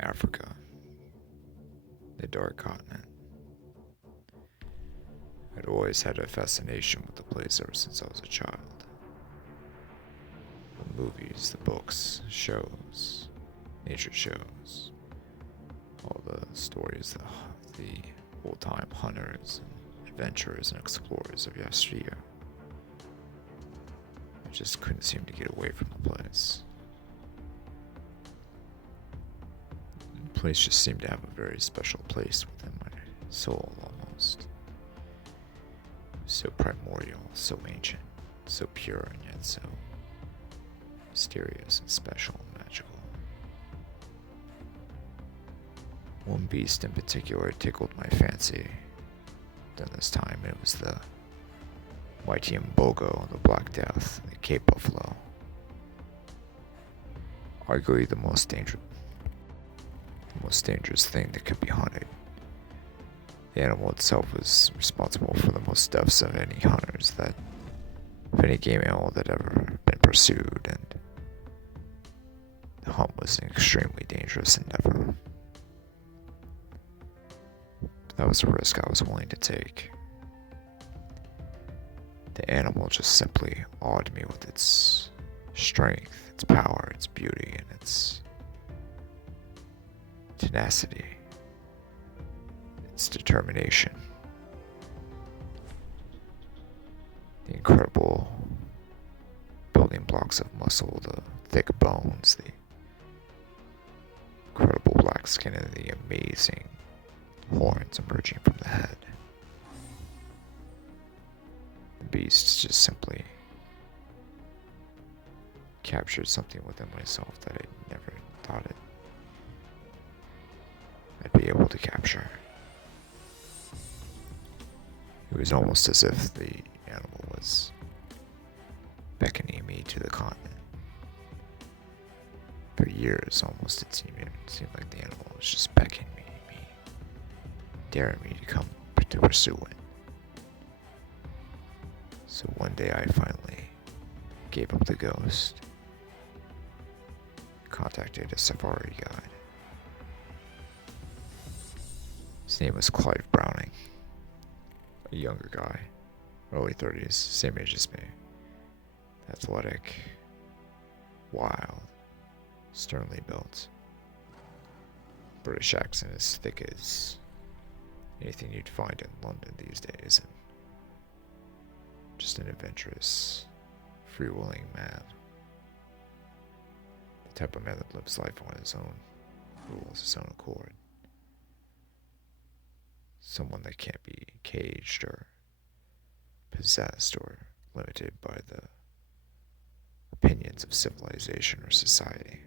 Africa, the dark continent. I'd always had a fascination with the place ever since I was a child. The movies, the books, shows, nature shows, all the stories of the old-time hunters and adventurers and explorers of yesteryear. I just couldn't seem to get away from the place. The place just seemed to have a very special place within my soul almost. It was so primordial, so ancient, so pure, and yet so mysterious and special and magical. One beast in particular tickled my fancy during this time. It was the mighty Mbogo, the Black Death, the Cape Buffalo. Arguably the most dangerous thing that could be hunted. The animal itself was responsible for the most deaths of any hunters of any game animal that ever been pursued, and the hunt was an extremely dangerous endeavor. But that was a risk I was willing to take. The animal just simply awed me with its strength, its power, its beauty, and its tenacity, its determination. The incredible building blocks of muscle, the thick bones, the incredible black skin, and the amazing horns emerging from the head. The beast just simply captured something within myself that I never thought I'd be able to capture. It was almost as if the animal was beckoning me to the continent. For years, almost, it seemed like the animal was just beckoning me, daring me to come to pursue it. So one day I finally gave up the ghost, contacted a safari guide. His name was Clive Browning, a younger guy, early 30s, same age as me, athletic, wild, sternly built. British accent as thick as anything you'd find in London these days, and just an adventurous, free-willing man. The type of man that lives life on his own rules, his own accord. Someone that can't be caged or possessed or limited by the opinions of civilization or society.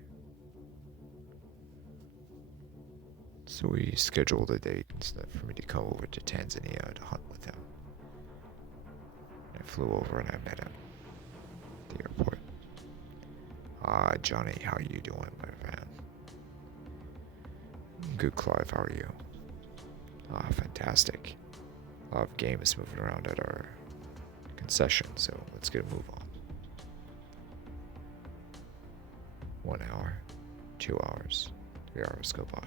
So we scheduled a date for me to come over to Tanzania to hunt with him. I flew over and I met him at the airport. Johnny, how are you doing, my man? Good, Clive, how are you? Fantastic. A lot of game is moving around at our concession, so let's get a move on. 1 hour, 2 hours, 3 hours go by.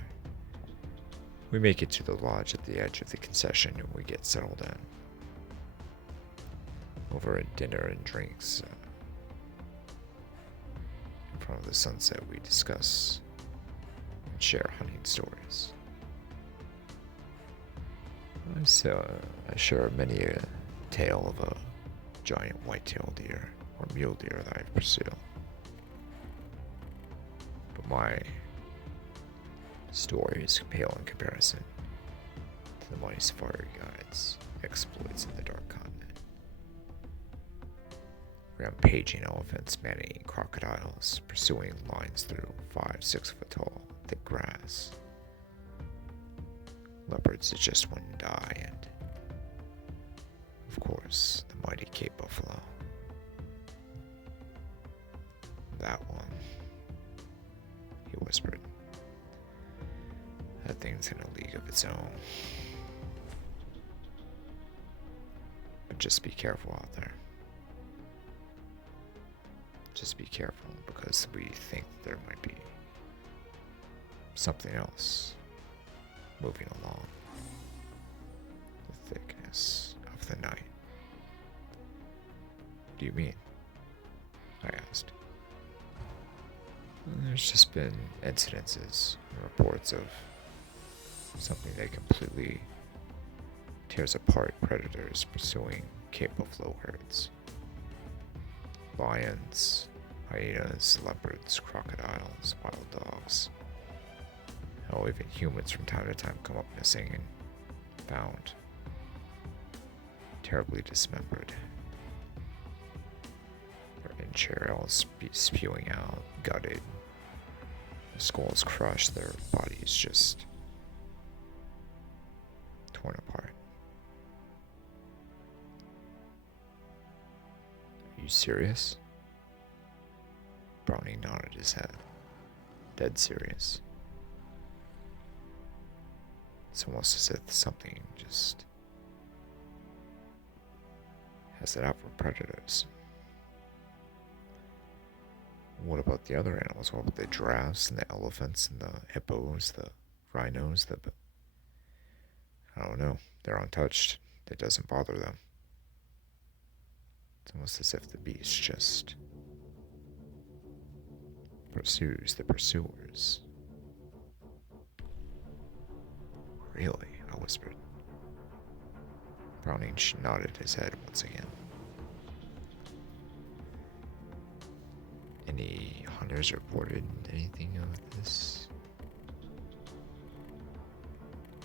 We make it to the lodge at the edge of the concession and we get settled in. Over at dinner and drinks, in front of the sunset, we discuss and share hunting stories. I share many a tale of a giant white-tailed deer or mule deer that I pursue. But my story is pale in comparison to the mighty safari guide's exploits in the dark continent. Rampaging elephants, man-eating crocodiles, pursuing lions through 5-6 foot tall, thick grass. Leopards that just wouldn't die, and of course, the mighty Cape Buffalo. That one, he whispered. That thing's in a league of its own. But just be careful out there. Just be careful, because we think there might be something else moving along the thickness of the night. What do you mean? I asked. There's just been incidences and reports of something that completely tears apart predators pursuing Cape Buffalo herds. Lions, hyenas, leopards, crocodiles, wild dogs. Hell, even humans from time to time come up missing and found terribly dismembered. Their entrails spewing out, gutted. Their skulls crushed, their bodies just torn apart. Are you serious? Browning nodded his head, dead serious. It's almost as if something just has it out for predators. What about the other animals? What about the giraffes and the elephants and the hippos, the rhinos, I don't know. They're untouched. It doesn't bother them. It's almost as if the beast just pursues the pursuers. Really? I whispered. Browning nodded his head once again. Any hunters reported anything of this?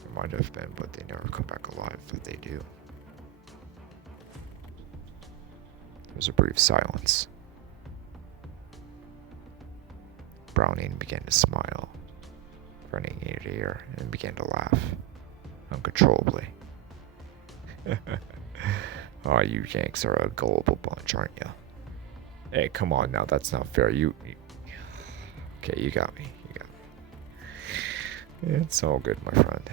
There might have been, but they never come back alive if they do. There was a brief silence. Browning began to smile, running ear to ear, and began to laugh uncontrollably. Oh, you Yanks are a gullible bunch, aren't you? Hey, come on now, that's not fair. Okay, you got me. It's all good, my friend.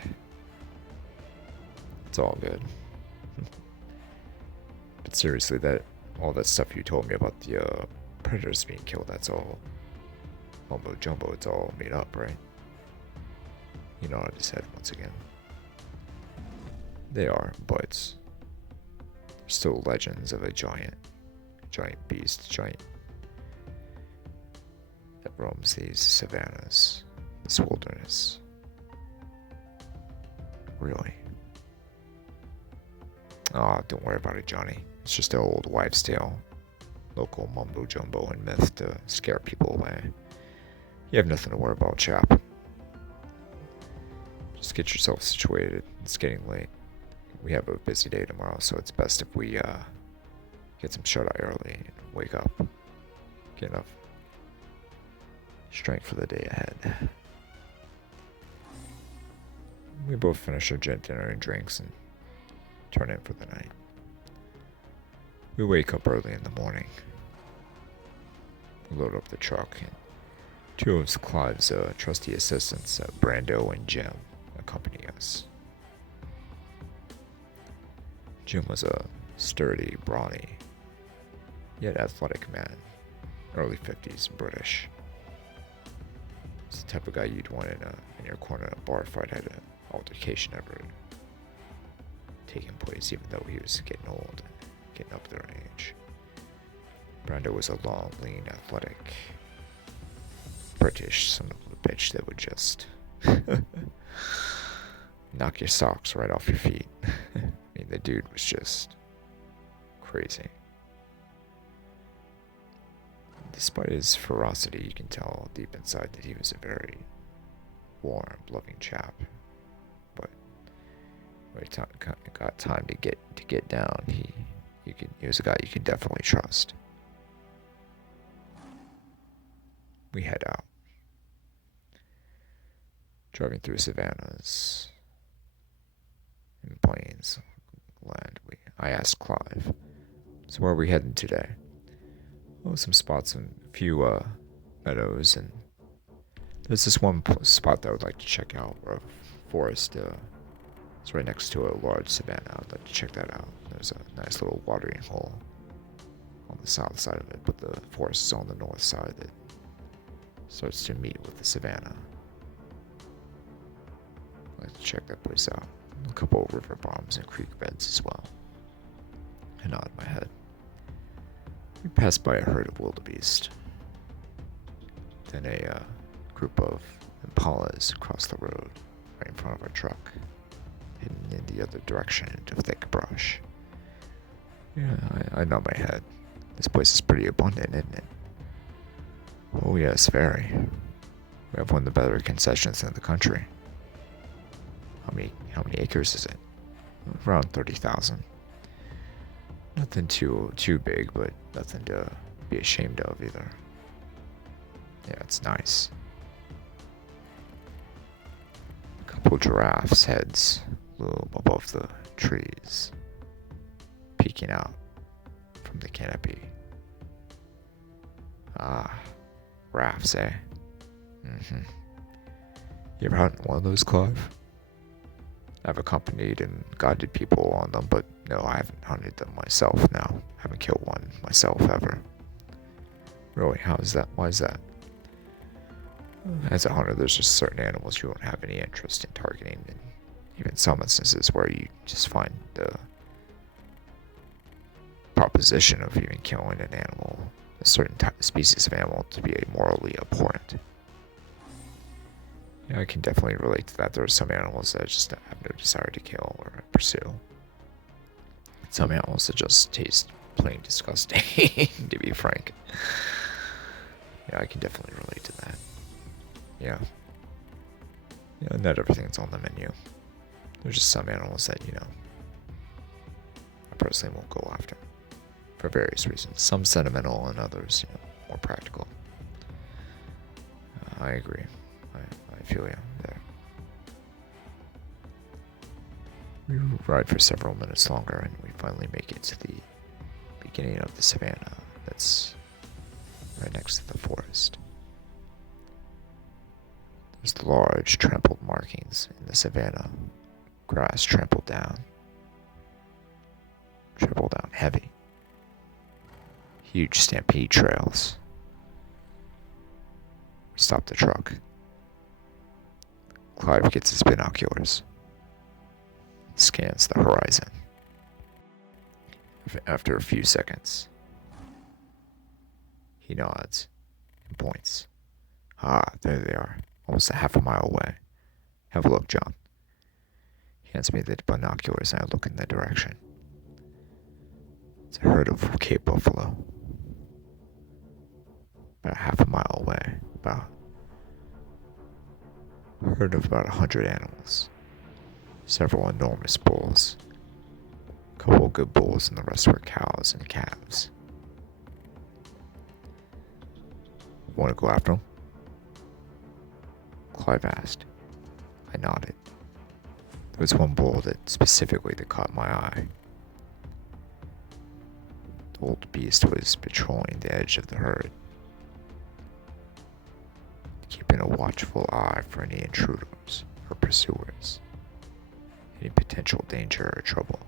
It's all good. But seriously, all that stuff you told me about the predators being killed, that's all mumbo jumbo. It's all made up, right? He nodded his head once again. They are, but they're still legends of a giant beast, that roams these savannas, this wilderness. Really? Oh, don't worry about it, Johnny. It's just an old wives' tale. Local mumbo jumbo and myth to scare people away. You have nothing to worry about, chap. Just get yourself situated. It's getting late. We have a busy day tomorrow, so it's best if we get some shut-eye early and wake up. Get enough strength for the day ahead. We both finish our dinner and drinks and turn in for the night. We wake up early in the morning. We load up the truck, and two of Clive's trusty assistants, Brando and Jim, accompany us. Jim was a sturdy, brawny, yet athletic man, early 50s, British. He's the type of guy you'd want in your corner in a bar fight had an altercation ever taken place, even though he was getting old and getting up there in age. Brando was a long, lean, athletic British son of a bitch that would just knock your socks right off your feet. I mean, the dude was just crazy. Despite his ferocity, you can tell deep inside that he was a very warm, loving chap. But when he got time to get down, he was a guy you can definitely trust. We head out, driving through savannas and plains land. I asked Clive, "So where are we heading today?" "Oh, some spots and a few meadows, and there's this one spot that I would like to check out, where a forest. It's right next to a large savanna. I'd like to check that out. There's a nice little watering hole on the south side of it, but the forest is on the north side that starts to meet with the savanna." Let's check that place out. A couple of river bottoms and creek beds as well. I nod my head. We passed by a herd of wildebeest. Then a group of impalas across the road, right in front of our truck, hidden in the other direction into thick brush. Yeah, I nod my head. This place is pretty abundant, isn't it? Oh yes, very. We have one of the better concessions in the country. How many acres is it? Around 30,000. Nothing too big, but nothing to be ashamed of either. Yeah, it's nice. A couple giraffes' heads loom above the trees, peeking out from the canopy. Ah, rafts, eh? Mm-hmm. You ever hunted one of those, Clive? I've accompanied and guided people on them, but no, I haven't hunted them myself, no. Haven't killed one myself ever. Really, how is that? Why is that? As a hunter, there's just certain animals you won't have any interest in targeting, and even some instances where you just find the proposition of even killing an animal, a certain species of animal, to be morally abhorrent. Yeah, I can definitely relate to that. There are some animals that I just have no desire to kill or pursue. Some animals that just taste plain disgusting, to be frank. Yeah, I can definitely relate to that. Yeah. Yeah, not everything's on the menu. There's just some animals that, I personally won't go after. For various reasons. Some sentimental and others, more practical. I agree. I feel you there. We ride for several minutes longer and we finally make it to the beginning of the savannah that's right next to the forest. There's large trampled markings in the savannah, grass trampled down heavy, huge stampede trails. We stop the truck. Clive gets his binoculars, scans the horizon. After a few seconds, he nods and points. Ah, there they are, almost a half a mile away. Have a look, John. He hands me the binoculars and I look in that direction. It's a herd of Cape buffalo. About half a mile away, a herd of about 100 animals. Several enormous bulls. A couple of good bulls and the rest were cows and calves. Want to go after them? Clive asked. I nodded. There was one bull that caught my eye. The old beast was patrolling the edge of the herd, keeping a watchful eye for any intruders or pursuers, any potential danger or trouble.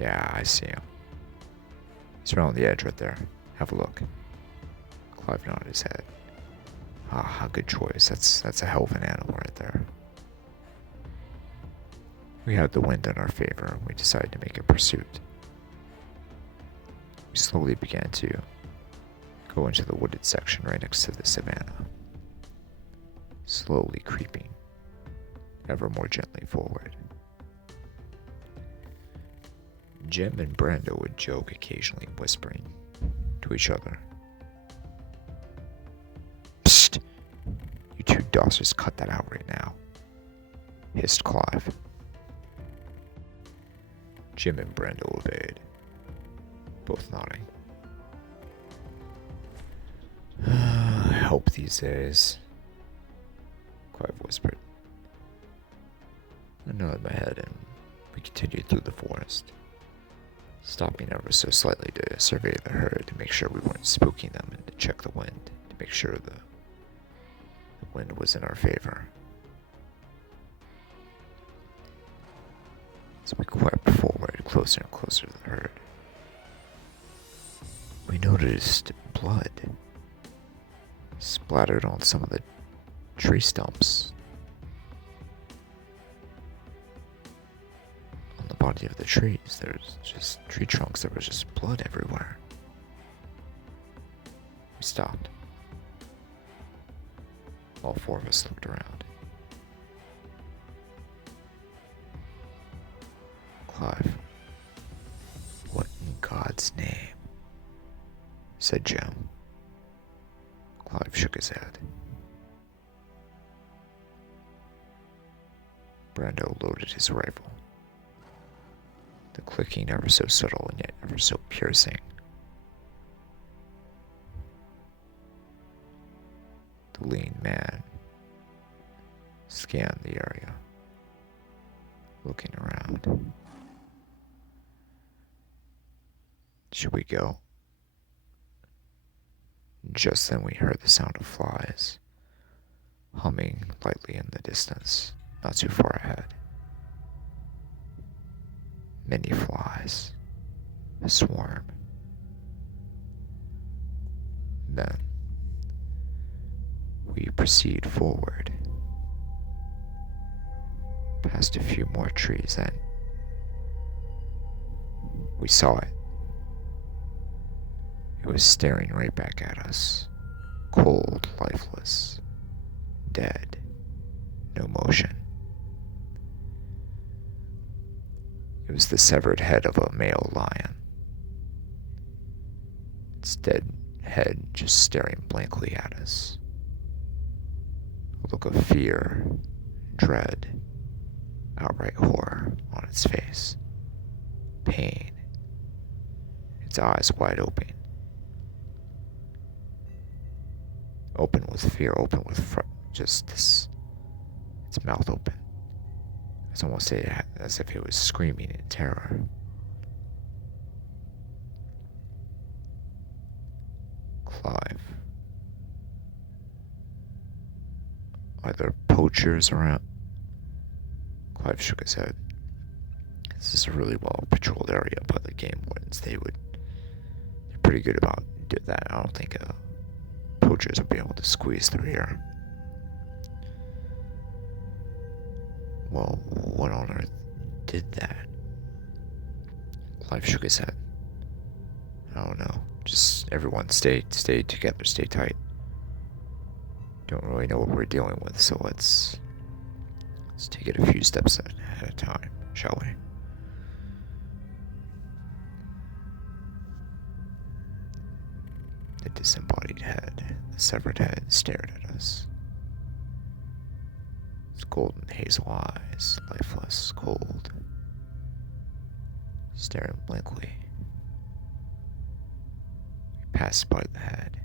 Yeah, I see him. He's around the edge right there. Have a look. Clive nodded his head. Ah, good choice. That's a hell of an animal right there. We had the wind in our favor and we decided to make a pursuit. We slowly began to go into the wooded section right next to the savannah, slowly creeping ever more gently forward. Jim and Brando would joke occasionally, whispering to each other. Psst! You two dossers cut that out right now, hissed Clive. Jim and Brando obeyed, both nodding. Help these days, Clive whispered. I nodded my head and we continued through the forest, stopping ever so slightly to survey the herd to make sure we weren't spooking them and to check the wind to make sure the wind was in our favor. As we crept forward closer and closer to the herd, we noticed blood splattered on some of the tree stumps. On the body of the trees, there's just tree trunks. There was just blood everywhere. We stopped. All four of us looked around. Clive, what in God's name? Said Jem. Clive shook his head. Brando loaded his rifle. The clicking ever so subtle and yet ever so piercing. The lean man scanned the area, looking around. Should we go? Just then we heard the sound of flies, humming lightly in the distance, not too far ahead. Many flies, a swarm. Then we proceed forward, past a few more trees, and we saw it. It was staring right back at us, cold, lifeless, dead, no motion. It was the severed head of a male lion. Its dead head just staring blankly at us. A look of fear, dread, outright horror on its face. Pain. Its eyes wide open. Open with fear, open with just this. Its mouth open. It's almost as if it was screaming in terror. Clive. Are there poachers around? Clive shook his head. This is a really well patrolled area by the game wardens. They're pretty good about that. I don't think poachers will be able to squeeze through here. Well, what on earth did that? Clive shook his head. I don't know. Just everyone stay together, stay tight. Don't really know what we're dealing with, so let's take it a few steps at a time, shall we? The disembodied head, the severed head, stared at us. Its golden hazel eyes, lifeless, cold, staring blankly. We passed by the head,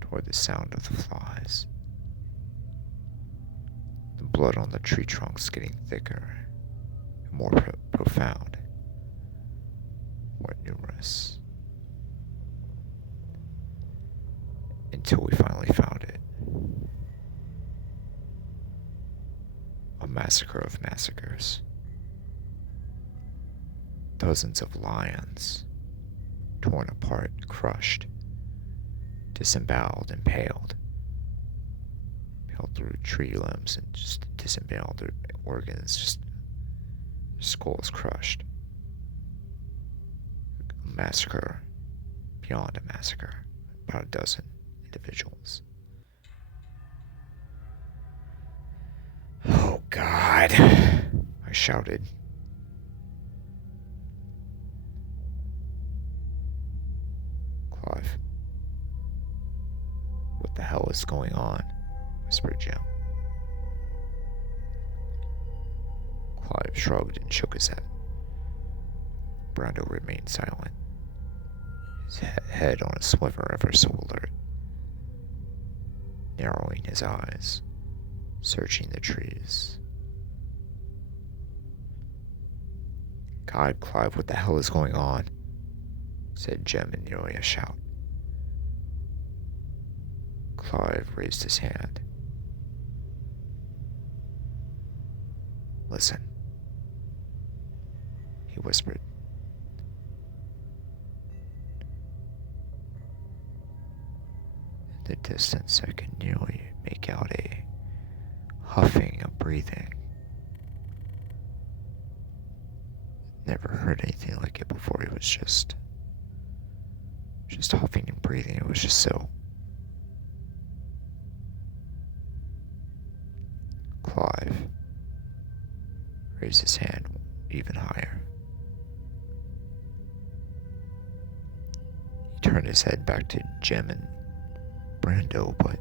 toward the sound of the flies. The blood on the tree trunks getting thicker, and more profound, more numerous. Until we finally found it. A massacre of massacres. Dozens of lions, torn apart, crushed, disemboweled, impaled. Impaled through tree limbs and just disemboweled their organs, just skulls crushed. A massacre beyond a massacre. About a dozen individuals. Oh God, I shouted. Clive, what the hell is going on? Whispered Jem. Clive shrugged and shook his head. Brando remained silent, his head on a swivel, ever so alert, narrowing his eyes, searching the trees. God, Clive, what the hell is going on? Said Jem in nearly a shout. Clive raised his hand. Listen, he whispered. In the distance, I could nearly make out a huffing, a breathing. Never heard anything like it before. It was just huffing and breathing. It was just so. Clive raised his hand even higher. He turned his head back to Jem and Brando, but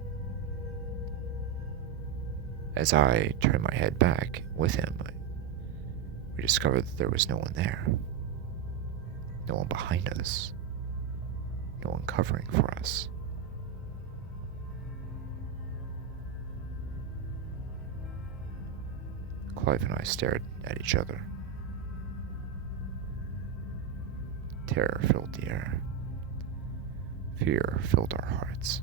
as I turned my head back with him, we discovered that there was no one there. No one behind us. No one covering for us. Clive and I stared at each other. Terror filled the air. Fear filled our hearts.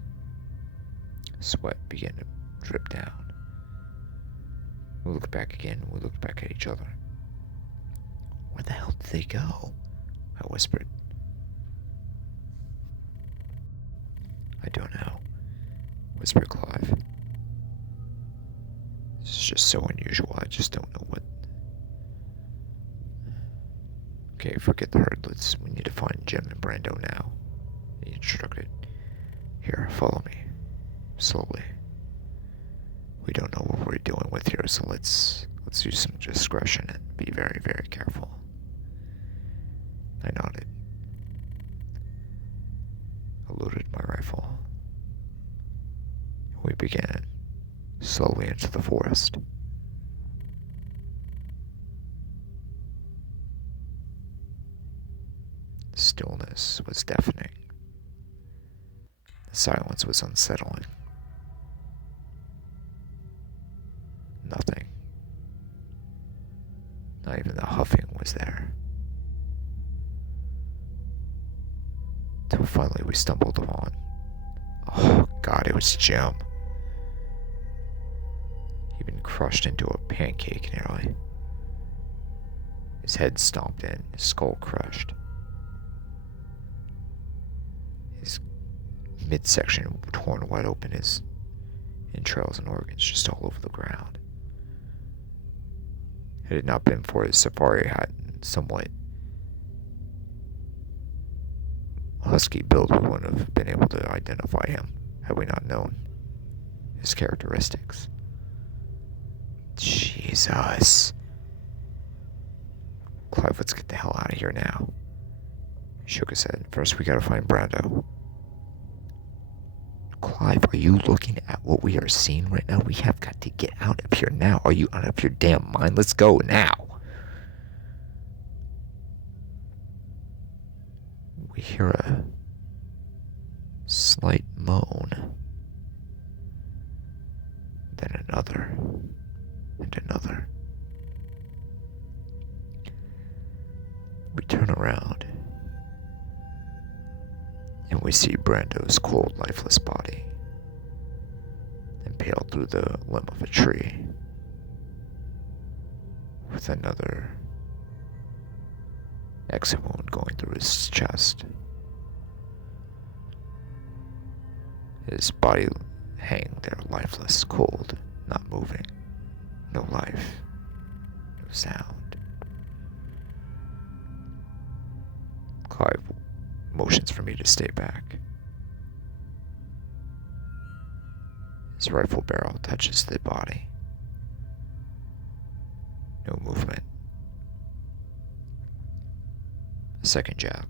Sweat began to drip down. We looked back again. We looked back at each other. Where the hell did they go? I whispered. I don't know, whispered Clive. This is just so unusual. I just don't know what. Okay, forget the herd. We need to find Jem and Brando now. He instructed. Here, follow me. Slowly. We don't know what we're dealing with here, so let's use some discretion and be very, very careful. I nodded. I loaded my rifle. We began slowly into the forest. The stillness was deafening. The silence was unsettling. Nothing. Not even the huffing was there. Till finally we stumbled upon. Oh God, it was Jem. He'd been crushed into a pancake nearly. His head stomped in, his skull crushed. His midsection torn wide open, his entrails and organs just all over the ground. Had it not been for his safari hat and somewhat husky build, we wouldn't have been able to identify him had we not known his characteristics. Jesus. Clive, let's get the hell out of here now. He shook his head. First, we gotta find Brando. Clive, are you looking at what we are seeing right now? We have got to get out of here now. Are you out of your damn mind? Let's go now. We hear a slight moan. Then another. And another. We turn around. And we see Brando's cold, lifeless body, impaled through the limb of a tree, with another exit wound going through his chest. His body hanging there, lifeless, cold, not moving, no life, no sound. Clive motions for me to stay back. His rifle barrel touches the body. No movement. A second jab.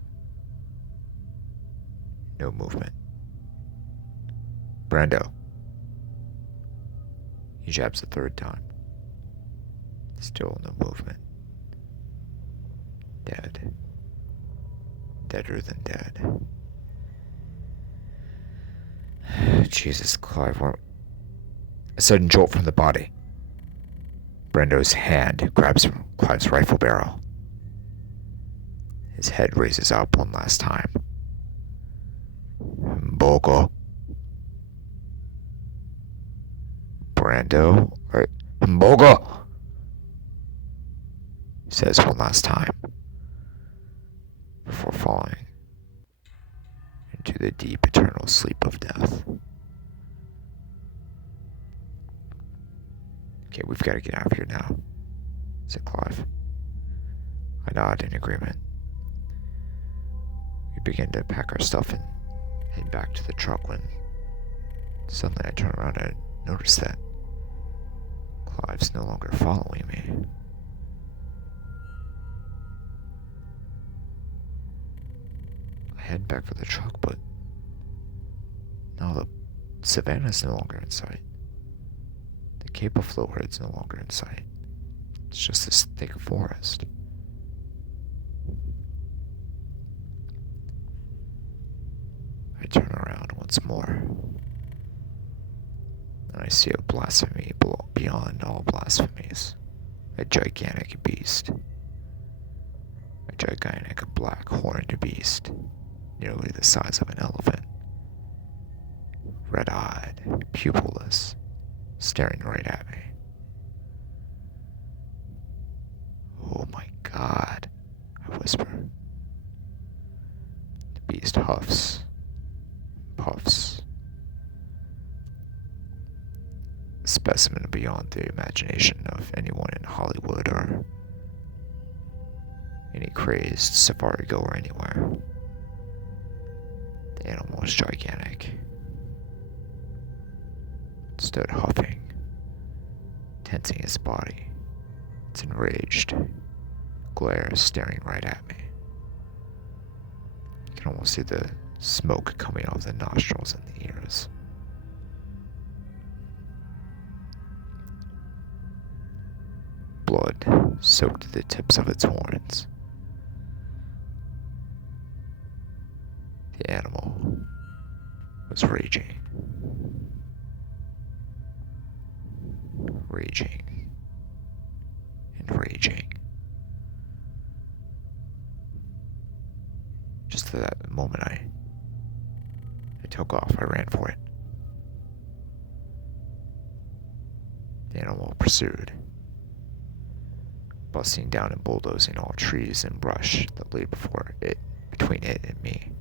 No movement. Brando. He jabs the third time. Still no movement. Dead. Deader than dead. Jesus, Clive. A sudden jolt from the body. Brando's hand grabs Clive's rifle barrel. His head raises up one last time. Mbogo. Brando. Right. Mbogo! He says one last time. Before falling into the deep eternal sleep of death. Okay, we've got to get out of here now, said Clive. I nod in agreement. We begin to pack our stuff and head back to the truck when suddenly I turn around and notice that Clive's no longer following me. I head back for the truck, but now the Savannah's no longer in sight. The Cape of Flowhead's no longer in sight. It's just this thick forest. I turn around once more, and I see a blasphemy beyond all blasphemies. A gigantic beast. A gigantic black horned beast, nearly the size of an elephant. Red-eyed, pupilless, staring right at me. Oh my God, I whisper. The beast huffs, puffs. A specimen beyond the imagination of anyone in Hollywood or any crazed safari goer anywhere. The animal was gigantic. It stood huffing, tensing its body, its enraged glare staring right at me. You can almost see the smoke coming off the nostrils and the ears. Blood soaked the tips of its horns. The animal was raging. Raging. And raging. Just at that moment I took off. I ran for it. The animal pursued, busting down and bulldozing all trees and brush that lay between it and me.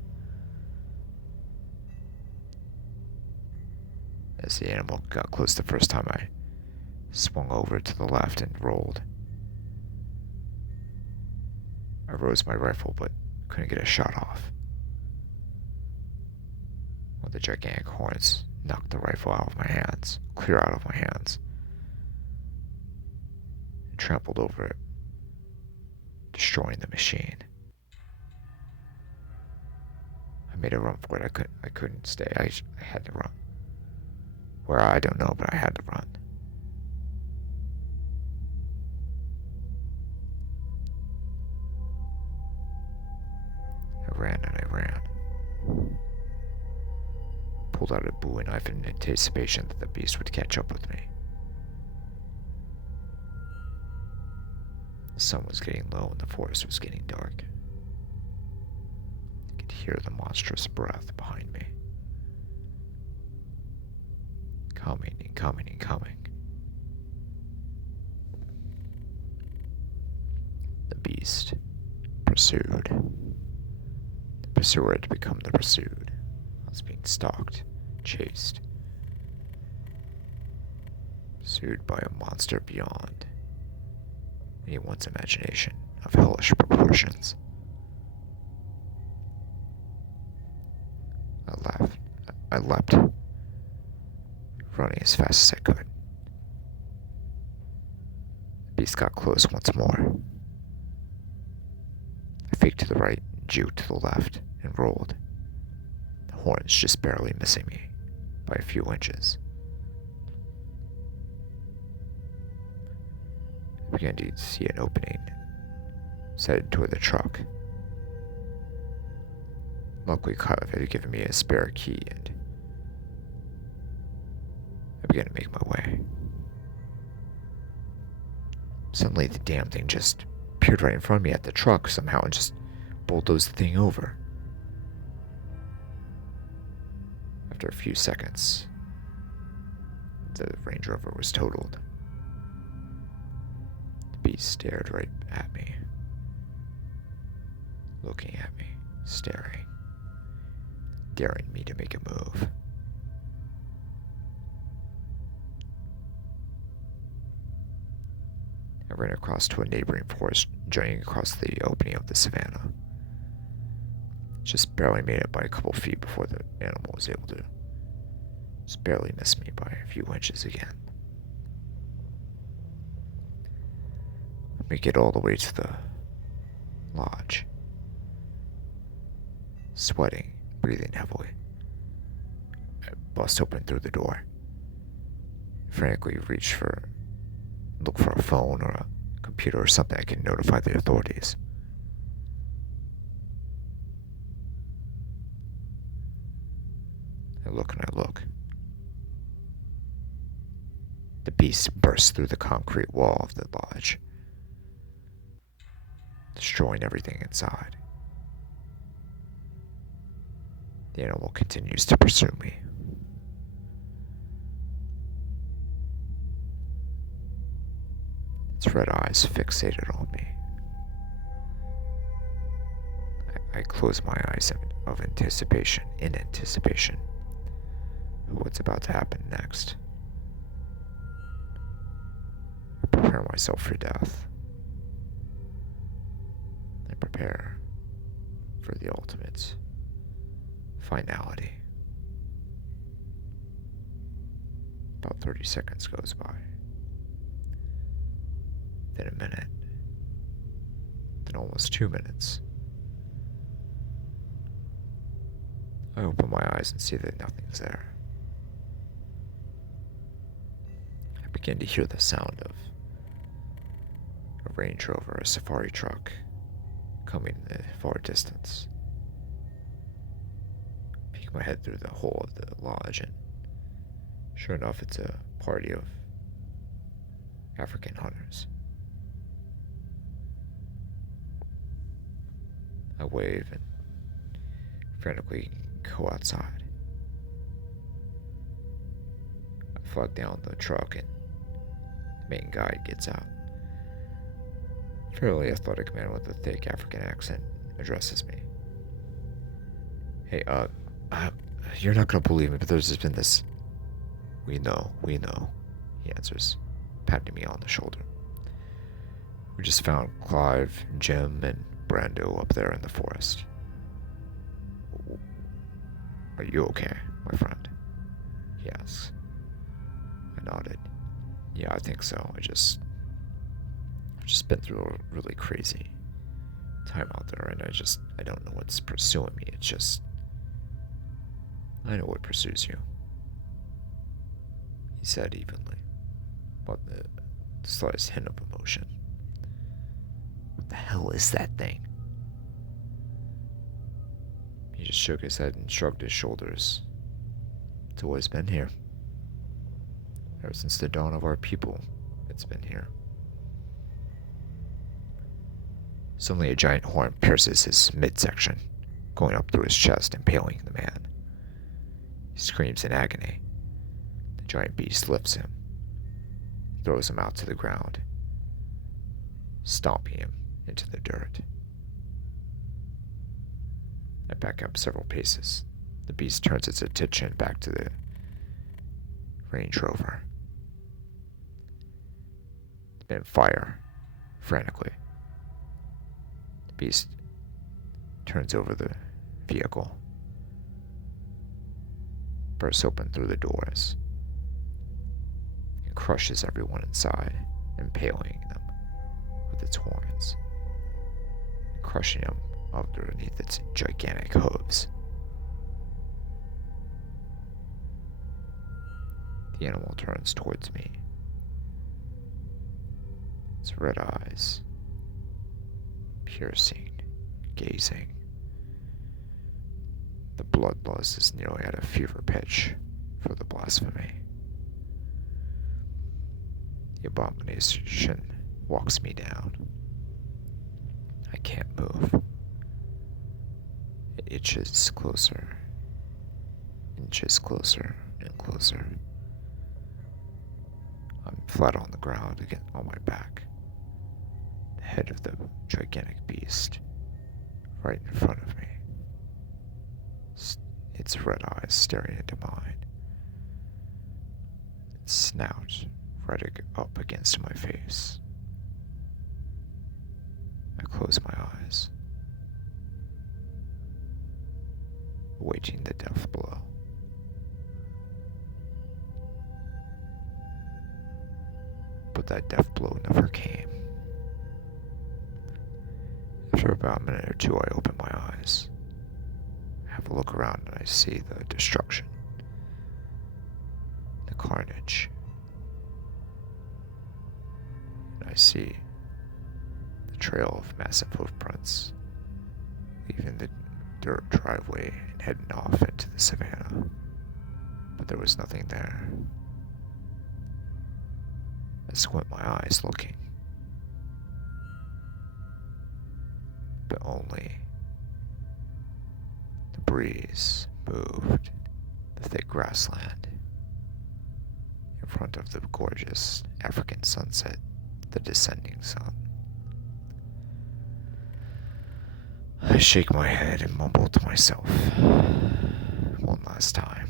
As the animal got close the first time, I swung over to the left and rolled. I rose my rifle, but couldn't get a shot off. One of the gigantic horns knocked the rifle out of my hands, clear out of my hands, and trampled over it, destroying the machine. I made a run for it. I couldn't stay. I had to run. Where, I don't know, but I had to run. I ran and I ran. Pulled out a Bowie knife in anticipation that the beast would catch up with me. The sun was getting low and the forest was getting dark. I could hear the monstrous breath behind me. Coming and coming and coming. The beast pursued. The pursuer had become the pursued. I was being stalked, chased. Pursued by a monster beyond anyone's imagination of hellish proportions. I leapt, running as fast as I could. The beast got close once more. I faked to the right, juked to the left, and rolled, the horns just barely missing me by a few inches. I began to see an opening, headed toward the truck. Luckily, Clive had given me a spare key, and I began to make my way. Suddenly, the damn thing just appeared right in front of me at the truck somehow and just bulldozed the thing over. After a few seconds, the Range Rover was totaled. The beast stared right at me, looking at me, staring, daring me to make a move. I ran across to a neighboring forest, journeying across the opening of the savannah. Just barely made it by a couple feet before the animal was able to just barely miss me by a few inches again. We get all the way to the lodge, sweating, breathing heavily. I bust open through the door, frantically look for a phone or a computer or something I can notify the authorities. I look and I look. The beast bursts through the concrete wall of the lodge, destroying everything inside. The animal continues to pursue me. Its red eyes fixated on me. I close my eyes in anticipation of what's about to happen next. I prepare myself for death. I prepare for the ultimate finality. About 30 seconds goes by. Then a minute. Then almost 2 minutes. I open my eyes and see that nothing's there. I begin to hear the sound of a Range Rover, a safari truck, coming in the far distance. Peek my head through the hole of the lodge, and sure enough, it's a party of African hunters. I wave and frantically go outside. I flag down the truck and the main guide gets out. Fairly athletic man with a thick African accent addresses me. Hey, you're not gonna believe me, but there's just been this. We know, he answers, patting me on the shoulder. We just found Clive, Jim, and Brando up there in the forest. Are you okay, my friend? He asks. I nodded. Yeah, I think so. I've just been through a really crazy time out there, and I don't know what's pursuing me. It's just, I know what pursues you, he said evenly, without the slightest hint of emotion. What the hell is that thing? He just shook his head and shrugged his shoulders. It's always been here. Ever since the dawn of our people, it's been here. Suddenly a giant horn pierces his midsection, going up through his chest, impaling the man. He screams in agony. The giant beast lifts him, throws him out to the ground, stomping him into the dirt. I back up several paces. The beast turns its attention back to the Range Rover. The men fire frantically. The beast turns over the vehicle, bursts open through the doors, and crushes everyone inside, impaling them with its horns, and crushing them underneath its gigantic hooves. The animal turns towards me. Its red eyes, piercing, gazing. The bloodlust is nearly at a fever pitch for the blasphemy. The abomination walks me down. I can't move. It inches closer and closer. I'm flat on the ground, again on my back. The head of the gigantic beast right in front of me. Its red eyes staring into mine. Its snout right up against my face. I close my eyes, awaiting the death blow. But that death blow never came. After about a minute or two, I open my eyes. I have a look around and I see the destruction, the carnage. And I see the trail of massive hoofprints, leaving the dirt driveway and heading off into the savannah. But there was nothing there. I squint my eyes looking, but only the breeze moved the thick grassland in front of the gorgeous African sunset, the descending sun. I shake my head and mumble to myself one last time.